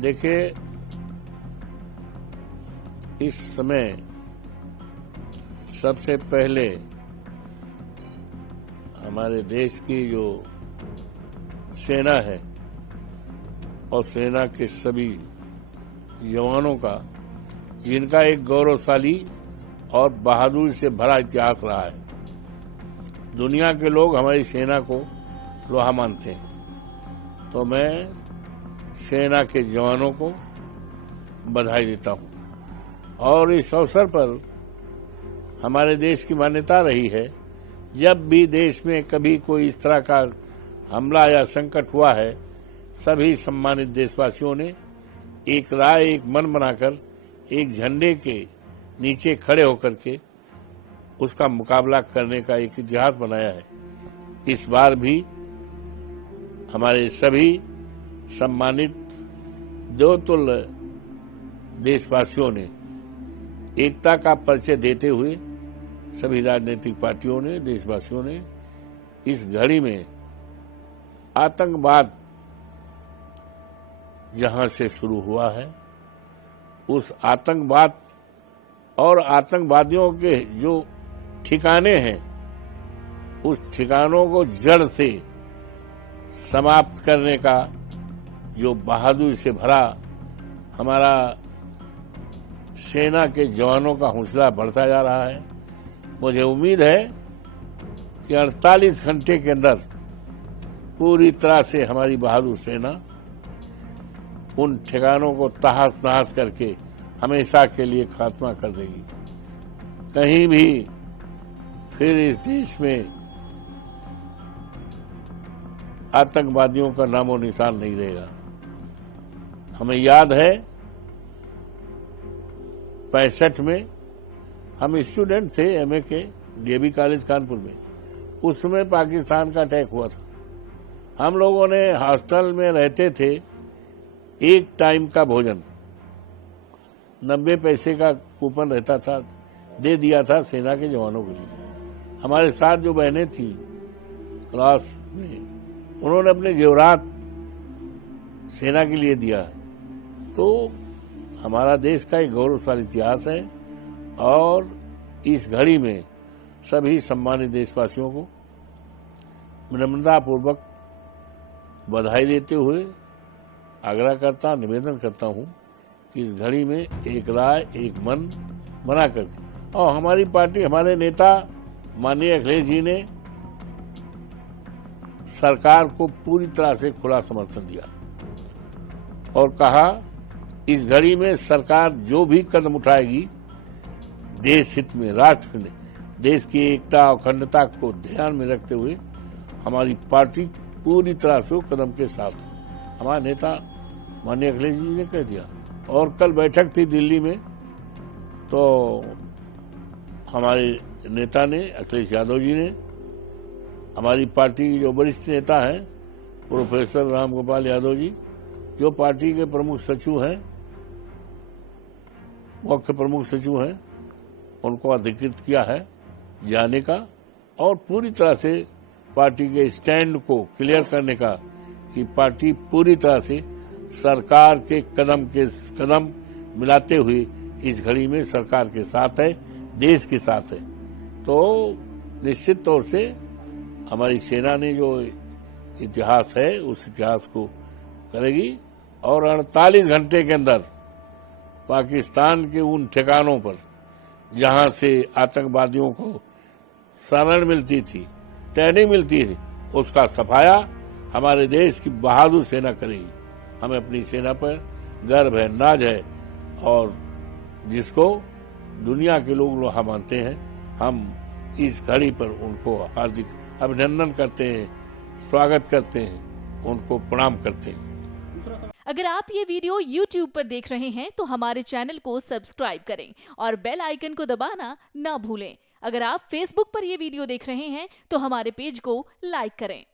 देखिए, इस समय सबसे पहले हमारे देश की जो सेना है और सेना के सभी जवानों का, जिनका एक गौरवशाली और बहादुरी से भरा इतिहास रहा है, दुनिया के लोग हमारी सेना को लोहा मानते हैं। तो मैं सेना के जवानों को बधाई देता हूं। और इस अवसर पर हमारे देश की मान्यता रही है, जब भी देश में कभी कोई इस तरह का हमला या संकट हुआ है, सभी सम्मानित देशवासियों ने एक राय, एक मन बनाकर एक झंडे के नीचे खड़े होकर के उसका मुकाबला करने का एक इतिहास बनाया है। इस बार भी हमारे सभी सम्मानित देवतुल्य देशवासियों ने एकता का परिचय देते हुए सभी राजनीतिक पार्टियों ने, देशवासियों ने इस घड़ी में आतंकवाद जहां से शुरू हुआ है, उस आतंकवाद और आतंकवादियों के जो ठिकाने हैं, उस ठिकानों को जड़ से समाप्त करने का जो बहादुरी से भरा हमारा सेना के जवानों का हौसला बढ़ता जा रहा है। मुझे उम्मीद है कि 48 घंटे के अंदर पूरी तरह से हमारी बहादुर सेना उन ठिकानों को तहस नहस करके हमेशा के लिए खात्मा कर देगी। कहीं भी फिर इस देश में आतंकवादियों का नामो निशान नहीं रहेगा। हमें याद है 65 में हम स्टूडेंट थे एमए के डीएवी कॉलेज कानपुर में। उस समय पाकिस्तान का अटैक हुआ था। हम लोगों ने हॉस्टल में रहते थे, एक टाइम का भोजन 90 पैसे का कूपन रहता था, दे दिया था सेना के जवानों के लिए। हमारे साथ जो बहनें थी क्लास में, उन्होंने अपने जेवरात सेना के लिए दिया है। तो हमारा देश का एक गौरवशाली इतिहास है और इस घड़ी में सभी सम्मानित देशवासियों को विनम्रतापूर्वक बधाई देते हुए आग्रह करता, निवेदन करता हूं कि इस घड़ी में एक राय, एक मन बनाकर, और हमारी पार्टी, हमारे नेता माननीय अखिलेश जी ने सरकार को पूरी तरह से खुला समर्थन दिया और कहा इस घड़ी में सरकार जो भी कदम उठाएगी देश हित में, राष्ट्र में, देश की एकता और अखंडता को ध्यान में रखते हुए हमारी पार्टी पूरी तरह से कदम के साथ। हमारे नेता माननीय अखिलेश जी ने कह दिया। और कल बैठक थी दिल्ली में, तो हमारे नेता ने, अखिलेश यादव जी ने, हमारी पार्टी के जो वरिष्ठ नेता हैं प्रोफेसर राम गोपाल यादव जी, जो पार्टी के प्रमुख सचिव हैं, मुख्य प्रमुख सचिव हैं, उनको अधिकृत किया है जाने का और पूरी तरह से पार्टी के स्टैंड को क्लियर करने का कि पार्टी पूरी तरह से सरकार के कदम मिलाते हुए इस घड़ी में सरकार के साथ है, देश के साथ है। तो निश्चित तौर से हमारी सेना ने जो इतिहास है उस इतिहास को करेगी और 48 घंटे के अंदर पाकिस्तान के उन ठिकानों पर जहां से आतंकवादियों को शरण मिलती थी, ट्रेनिंग मिलती थी, उसका सफाया हमारे देश की बहादुर सेना करेगी। हमें अपनी सेना पर गर्व है, नाज है और जिसको दुनिया के लोग लोहा मानते हैं। हम इस घड़ी पर उनको हार्दिक अभिनंदन करते हैं, स्वागत करते हैं, उनको प्रणाम करते हैं। अगर आप ये वीडियो YouTube पर देख रहे हैं तो हमारे चैनल को सब्सक्राइब करें और बेल आइकन को दबाना ना भूलें। अगर आप Facebook पर ये वीडियो देख रहे हैं तो हमारे पेज को लाइक करें।